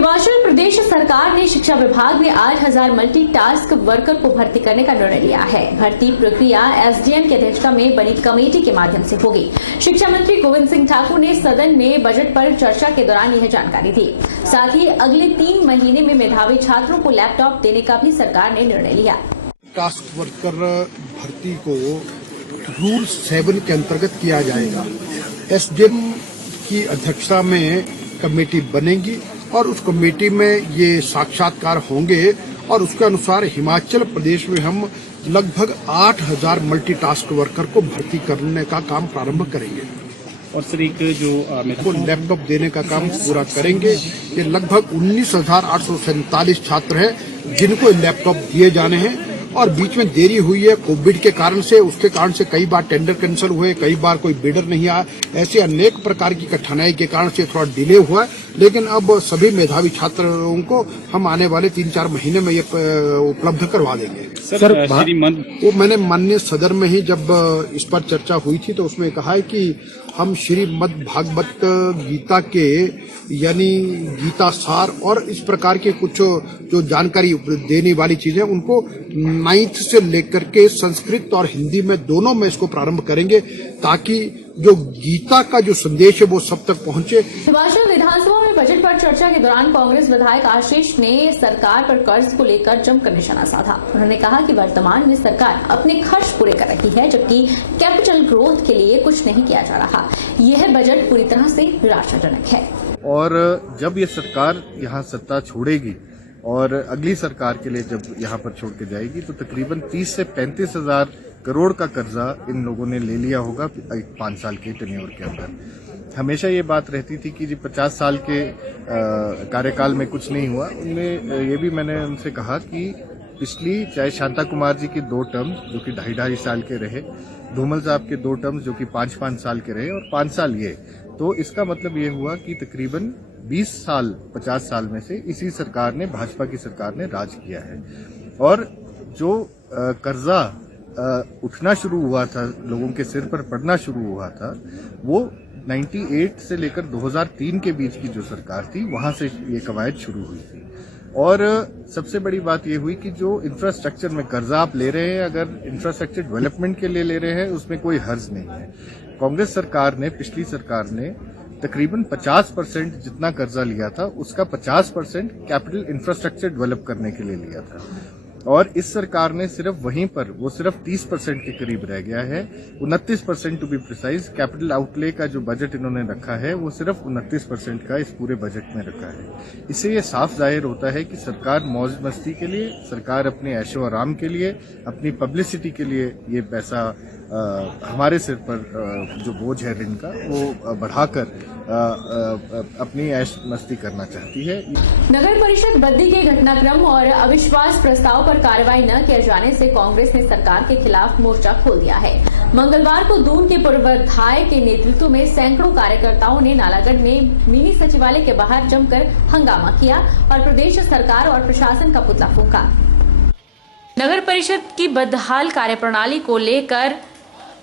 हिमाचल प्रदेश सरकार ने शिक्षा विभाग में 8,000 मल्टीटास्क वर्कर को भर्ती करने का निर्णय लिया है। भर्ती प्रक्रिया एसडीएम की अध्यक्षता में बनी कमेटी के माध्यम से होगी। शिक्षा मंत्री गोविंद सिंह ठाकुर ने सदन में बजट पर चर्चा के दौरान यह जानकारी दी। साथ ही अगले 3 महीने में मेधावी छात्रों को लैपटॉप देने का भी सरकार ने निर्णय लिया। टास्क वर्कर भर्ती को रूल 7 के अंतर्गत किया जाएगा। एसडीएम की अध्यक्षता में कमेटी बनेगी और उस कमेटी में ये साक्षात्कार होंगे और उसके अनुसार हिमाचल प्रदेश में हम लगभग 8,000 मल्टीटास्क वर्कर को भर्ती करने का काम प्रारंभ करेंगे। और सर एक जो लैपटॉप देने का काम पूरा करेंगे। ये लगभग 19,847 छात्र हैं जिनको लैपटॉप दिए जाने हैं और बीच में देरी हुई है कोविड के कारण से। उसके कारण से कई बार टेंडर कैंसिल हुए, कई बार कोई बिडर नहीं आया। ऐसे अनेक प्रकार की कठिनाई के कारण से थोड़ा डिले हुआ है, लेकिन अब सभी मेधावी छात्रों को हम आने वाले 3-4 महीने में ये उपलब्ध करवा देंगे। सर वो मैंने माननीय सदन में ही जब इस पर चर्चा हुई थी तो उसमें कहा है कि हम श्रीमद् भागवत गीता के यानी गीता सार और इस प्रकार के कुछ जो जानकारी देने वाली चीजें उनको 9th से लेकर के संस्कृत और हिंदी में दोनों में इसको प्रारंभ करेंगे ताकि जो गीता का जो संदेश है वो सब तक पहुंचे। हिमाचल विधानसभा में बजट पर चर्चा के दौरान कांग्रेस विधायक आशीष ने सरकार पर कर्ज को लेकर जमकर निशाना साधा। उन्होंने कहा कि वर्तमान में सरकार अपने खर्च पूरे कर रही है, जबकि कैपिटल ग्रोथ के लिए कुछ नहीं किया जा रहा। यह बजट पूरी तरह से निराशाजनक है। और जब ये सरकार यहाँ सत्ता छोड़ेगी और अगली सरकार के लिए जब यहाँ पर छोड़ के जाएगी तो तकरीबन 30 से 35 हजार करोड़ का कर्जा इन लोगों ने ले लिया होगा 5 साल के टेन्योर के अंदर। हमेशा ये बात रहती थी कि जी 50 साल के कार्यकाल में कुछ नहीं हुआ। उनमें ये भी मैंने उनसे कहा कि पिछली चाहे शांता कुमार जी के 2 टर्म जो कि 2.5 साल के रहे, धूमल साहब के 2 टर्म जो कि 5-5 साल के रहे और 5 साल ये, तो इसका मतलब ये हुआ कि तकरीबन 20 साल 50 साल में से इसी सरकार ने, भाजपा की सरकार ने राज किया है। और जो कर्जा उठना शुरू हुआ था, लोगों के सिर पर पड़ना शुरू हुआ था, वो 98 से लेकर 2003 के बीच की जो सरकार थी वहां से ये कवायद शुरू हुई थी। और सबसे बड़ी बात ये हुई कि जो इंफ्रास्ट्रक्चर में कर्जा आप ले रहे हैं, अगर इंफ्रास्ट्रक्चर डेवलपमेंट के लिए ले रहे हैं उसमें कोई हर्ज नहीं है। कांग्रेस सरकार ने, पिछली सरकार ने तकरीबन 50% जितना कर्जा लिया था उसका 50% कैपिटल इंफ्रास्ट्रक्चर डेवलप करने के लिए लिया था और इस सरकार ने सिर्फ वहीं पर वो सिर्फ 30% के करीब रह गया है। 29% to be precise capital outlay का जो बजट इन्होंने रखा है वो सिर्फ 29% का इस पूरे बजट में रखा है। इससे ये साफ जाहिर होता है कि सरकार मौज मस्ती के लिए, सरकार अपने ऐशो आराम के लिए, अपनी पब्लिसिटी के लिए ये पैसा हमारे सिर पर जो बोझ है ऋण का वो बढ़ाकर अपनी ऐश मस्ती करना चाहती है। नगर परिषद बद्दी के घटनाक्रम और अविश्वास प्रस्ताव पर कार्रवाई न किए जाने से कांग्रेस ने सरकार के खिलाफ मोर्चा खोल दिया है। मंगलवार को दून के पूर्व विधायक के नेतृत्व में सैकड़ों कार्यकर्ताओं ने नालागढ़ में मिनी सचिवालय के बाहर जमकर हंगामा किया और प्रदेश सरकार और प्रशासन का पुतला फूंका। नगर परिषद की बदहाल कार्यप्रणाली को लेकर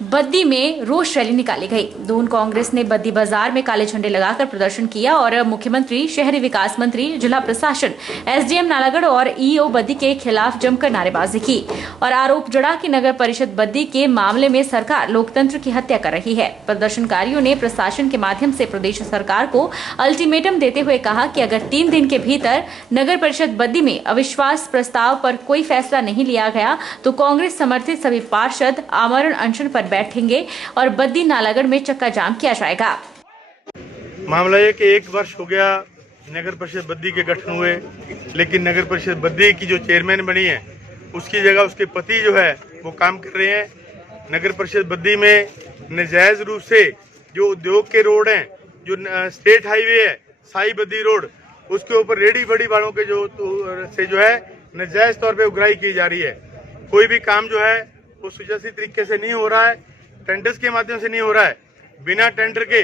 बद्दी में रोष रैली निकाली गई। दून कांग्रेस ने बद्दी बाजार में काले झंडे लगाकर प्रदर्शन किया और मुख्यमंत्री, शहरी विकास मंत्री, जिला प्रशासन, एसडीएम नालागढ़ और ईओ बद्दी के खिलाफ जमकर नारेबाजी की और आरोप जड़ा कि नगर परिषद बद्दी के मामले में सरकार लोकतंत्र की हत्या कर रही है। प्रदर्शनकारियों ने प्रशासन के माध्यम से प्रदेश सरकार को अल्टीमेटम देते हुए कहा कि अगर 3 दिन के भीतर नगर परिषद बद्दी में अविश्वास प्रस्ताव पर कोई फैसला नहीं लिया गया तो कांग्रेस समर्थित सभी पार्षद आमरण अनशन पर बैठेंगे और बद्दी नालागढ़ में चक्का जाम किया जाएगा। मामला ये कि 1 वर्ष हो गया नगर परिषद बद्दी के गठन हुए, लेकिन नगर परिषद बद्दी की जो चेयरमैन बनी है उसकी जगह उसके पति जो है वो काम कर रहे हैं। नगर परिषद बद्दी में नाजायज रूप से जो उद्योग के रोड हैं, जो स्टेट हाईवे है साई बद्दी रोड, उसके ऊपर रेडी बड़ी वालों के जो है नाजायज तौर पर उगराही की जा रही है। कोई भी काम जो है वो सुचारू तरीके से नहीं हो रहा है, टेंडर्स के माध्यम से नहीं हो रहा है, बिना टेंडर के।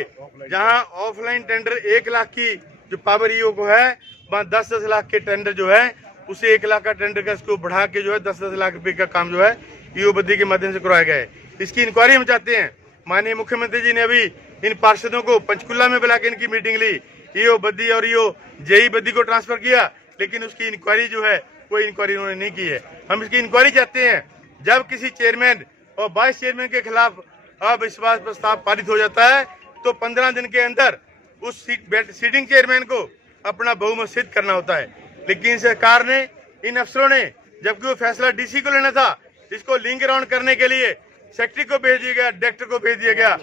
जहां ऑफलाइन टेंडर 1 लाख की जो पावर ईओ को है, वहां 10-10 लाख के टेंडर जो है उसे 1 लाख का टेंडर का इसको बढ़ा के जो है 10-10 लाख रुपए का काम जो है ईओ बद्दी के माध्यम से करवाया गया है। इसकी इंक्वायरी हम चाहते हैं। माननीय मुख्यमंत्री जी ने अभी इन पार्षदों को पंचकुला में बुला के इनकी मीटिंग ली, ईओ बद्दी और ईओ जेई बद्दी को ट्रांसफर किया, लेकिन उसकी इंक्वायरी जो है कोई इंक्वायरी उन्होंने नहीं की है। हम इसकी इंक्वायरी चाहते हैं। जब किसी चेयरमैन और वाइस चेयरमैन के खिलाफ अविश्वास प्रस्ताव पारित हो जाता है तो 15 दिन के अंदर उस सीटिंग चेयरमैन को अपना बहुमत सिद्ध करना होता है। लेकिन सरकार ने, इन अफसरों ने, जबकि वो फैसला डीसी को लेना था, इसको लिंक अराउंड करने के लिए सेक्रेटरी को भेज दिया गया, डायरेक्टर को भेज दिया गया।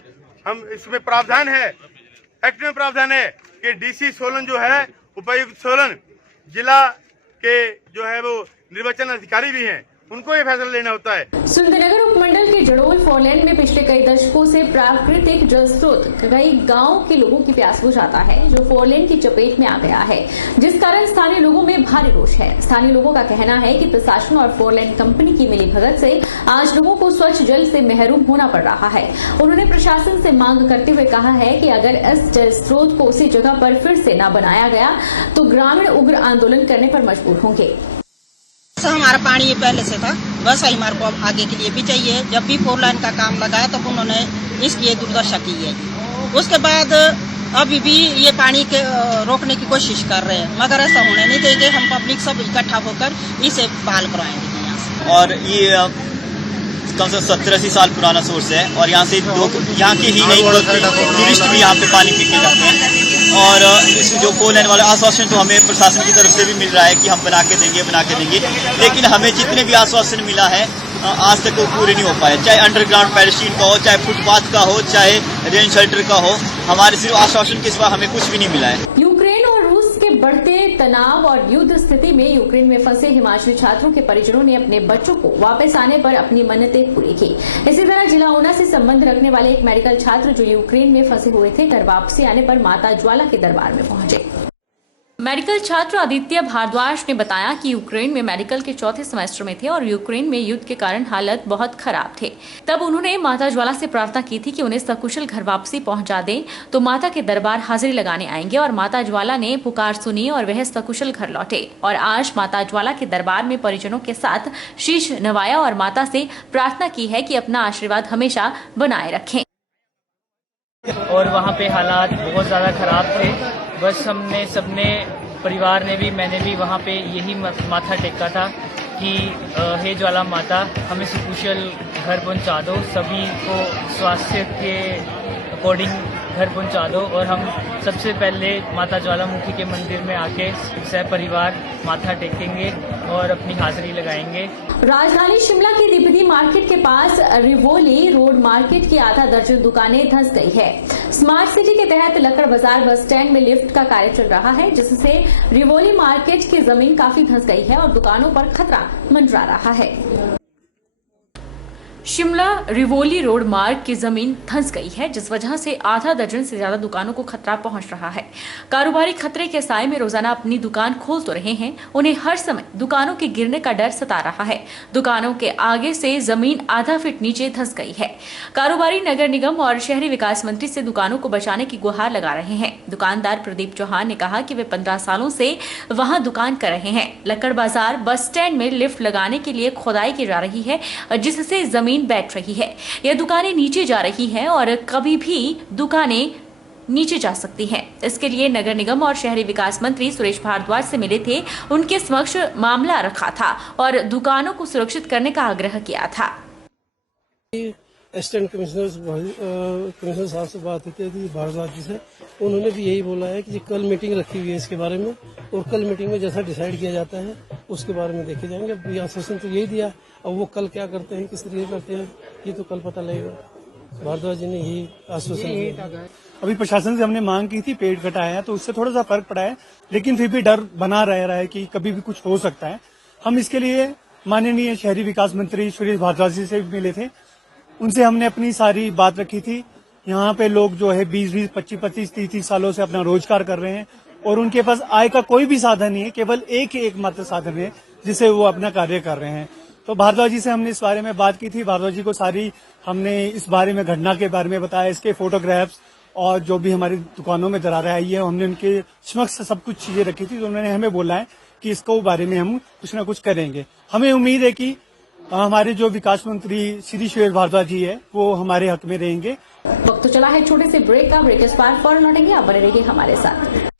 हम इसमें प्रावधान है, एक्ट में प्रावधान है कि डीसी सोलन जो है, उपायुक्त सोलन जिला के जो है वो निर्वाचन अधिकारी भी हैं, उनको ये फैसला लेना होता है। सुंदरनगर उपमंडल के जड़ोल फोरलेन में पिछले कई दशकों से प्राकृतिक जल स्रोत कई गांव के लोगों की प्यास बुझाता है, जो फोरलेन की चपेट में आ गया है, जिस कारण स्थानीय लोगों में भारी रोष है। स्थानीय लोगों का कहना है कि प्रशासन और फोरलेन कंपनी की मिलीभगत से आज लोगों को स्वच्छ जल से महरूम होना पड़ रहा है। उन्होंने प्रशासन से मांग करते हुए कहा है कि अगर इस जल स्रोत को उसी जगह पर फिर से न बनाया गया तो ग्रामीण उग्र आंदोलन करने पर मजबूर होंगे। हमारा पानी ये पहले से था, बस हमारे को अब आगे के लिए भी चाहिए। जब भी 4 लाइन का काम लगा तो उन्होंने इसकी ये दुर्दशा की है। उसके बाद अभी भी ये पानी के रोकने की कोशिश कर रहे हैं, मगर ऐसा होने नहीं देंगे। हम पब्लिक सब इकट्ठा होकर इसे बहाल करवाएंगे यहाँ से। और ये कम से कम 70-80 साल पुराना सोर्स है और यहाँ से लोग, यहाँ के ही नहीं टूरिस्ट भी यहाँ पे पानी पीने जाते हैं। और इस जो 4 लाइन वाला आश्वासन तो हमें प्रशासन की तरफ से भी मिल रहा है कि हम बना के देंगे, लेकिन हमें जितने भी आश्वासन मिला है आज तक वो पूरे नहीं हो पाए। चाहे अंडरग्राउंड पेरिस्टीन का हो, चाहे फुटपाथ का हो, चाहे रेन शेल्टर का हो, हमारे सिर्फ आश्वासन के सिवा हमें कुछ भी नहीं मिला है। यूक्रेन और रूस के बढ़ते तनाव और युद्ध स्थिति में यूक्रेन में फंसे हिमाचली छात्रों के परिजनों ने अपने बच्चों को वापस आने पर अपनी मन्नतें पूरी की। इसी तरह जिला ऊना से संबंध रखने वाले एक मेडिकल छात्र जो यूक्रेन में फंसे हुए थे, घर वापसी आने पर माता ज्वाला के दरबार में पहुंचे। मेडिकल छात्र आदित्य भारद्वाज ने बताया कि यूक्रेन में मेडिकल के चौथे सेमेस्टर में थे और यूक्रेन में युद्ध के कारण हालत बहुत खराब थे। तब उन्होंने माता ज्वाला से प्रार्थना की थी कि उन्हें सकुशल घर वापसी पहुंचा दें तो माता के दरबार हाजिरी लगाने आएंगे, और माता ज्वाला ने पुकार सुनी और वह सकुशल घर लौटे। और आज माता ज्वाला के दरबार में परिजनों के साथ शीश नवाया और माता से प्रार्थना की है कि अपना आशीर्वाद हमेशा बनाए रखें। और वहाँ पे हालात बहुत ज़्यादा खराब थे। बस हमने सबने, परिवार ने भी, मैंने भी वहाँ पे यही माथा टेका था कि हे ज्वाला माता, हमें सुकुशल घर पहुँचा दो, सभी को स्वास्थ्य के अकॉर्डिंग घर पहुँचा दो। और हम सबसे पहले माता ज्वालामुखी के मंदिर में आके सह परिवार माथा टेकेंगे और अपनी हाजिरी लगाएंगे। राजधानी शिमला के दीपदी मार्केट के पास रिवोली रोड मार्केट की आधा दर्जन दुकानें धंस गई है। स्मार्ट सिटी के तहत लक्कड़ बाजार बस स्टैंड में लिफ्ट का कार्य चल रहा है, जिससे रिवोली मार्केट की जमीन काफी धंस गई है और दुकानों पर खतरा मंडरा रहा है। शिमला रिवोली रोड मार्ग की जमीन धंस गई है, जिस वजह से आधा दर्जन से ज्यादा दुकानों को खतरा पहुंच रहा है। कारोबारी खतरे के साए में रोजाना अपनी दुकान खोल तो रहे हैं, उन्हें हर समय दुकानों के गिरने का डर सता रहा है। दुकानों के आगे से जमीन आधा फीट नीचे धंस गई है। कारोबारी नगर निगम और शहरी विकास मंत्री से दुकानों को बचाने की गुहार लगा रहे हैं। दुकानदार प्रदीप चौहान ने कहा कि वे 15 सालों से वहां दुकान कर रहे हैं। लक्कड़ बाजार बस स्टैंड में लिफ्ट लगाने के लिए खोदाई की जा रही है, जिससे जमीन बैठ रही है। यह दुकानें नीचे जा रही हैं और कभी भी दुकानें नीचे जा सकती हैं। इसके लिए नगर निगम और शहरी विकास मंत्री सुरेश भारद्वाज से मिले थे, उनके समक्ष मामला रखा था और दुकानों को सुरक्षित करने का आग्रह किया था। असिस्टेंट कमिश्नर साहब से बात हुई थी भारद्वाज जी से, उन्होंने भी यही बोला है कि कल मीटिंग रखी हुई है इसके बारे में, और कल मीटिंग में जैसा डिसाइड किया जाता है उसके बारे में देखे जाएंगे। अब आश्वासन तो यही दिया, अब वो कल क्या करते हैं, किस तरीके करते हैं, ये तो कल पता लगेगा। भारद्वाज जी ने यही आश्वासन दिया। अभी प्रशासन से हमने मांग की थी, पेड़ कटाया है तो उससे थोड़ा सा फर्क पड़ा है, लेकिन फिर भी डर बना रह रहा है कि कभी भी कुछ हो सकता है। हम इसके लिए माननीय शहरी विकास मंत्री सुरेश भारद्वाज जी से मिले थे, उनसे हमने अपनी सारी बात रखी थी। यहाँ पे लोग जो है 20-20, 25-25, 30 सालों से अपना रोजगार कर रहे हैं और उनके पास आय का कोई भी साधन नहीं है, केवल एकमात्र साधन है जिसे वो अपना कार्य कर रहे हैं। तो भारद्वाज जी से हमने इस बारे में बात की थी। भारद्वाज जी को सारी हमने इस बारे में, घटना के बारे में बताया, इसके फोटोग्राफ्स और जो भी हमारी दुकानों में दरारें आई है, हमने उनके समक्ष सब कुछ चीजें रखी थी। तो उन्होंने हमें बोला है कि इसको बारे में हम कुछ ना कुछ करेंगे। हमें उम्मीद है कि हमारे जो विकास मंत्री श्री सुरेश भारद्वाज जी है वो हमारे हक में रहेंगे। वक्त तो चला है छोटे से ब्रेक का। ब्रेक के बाद फौरन लौटेंगे, आप बने रहिए हमारे साथ।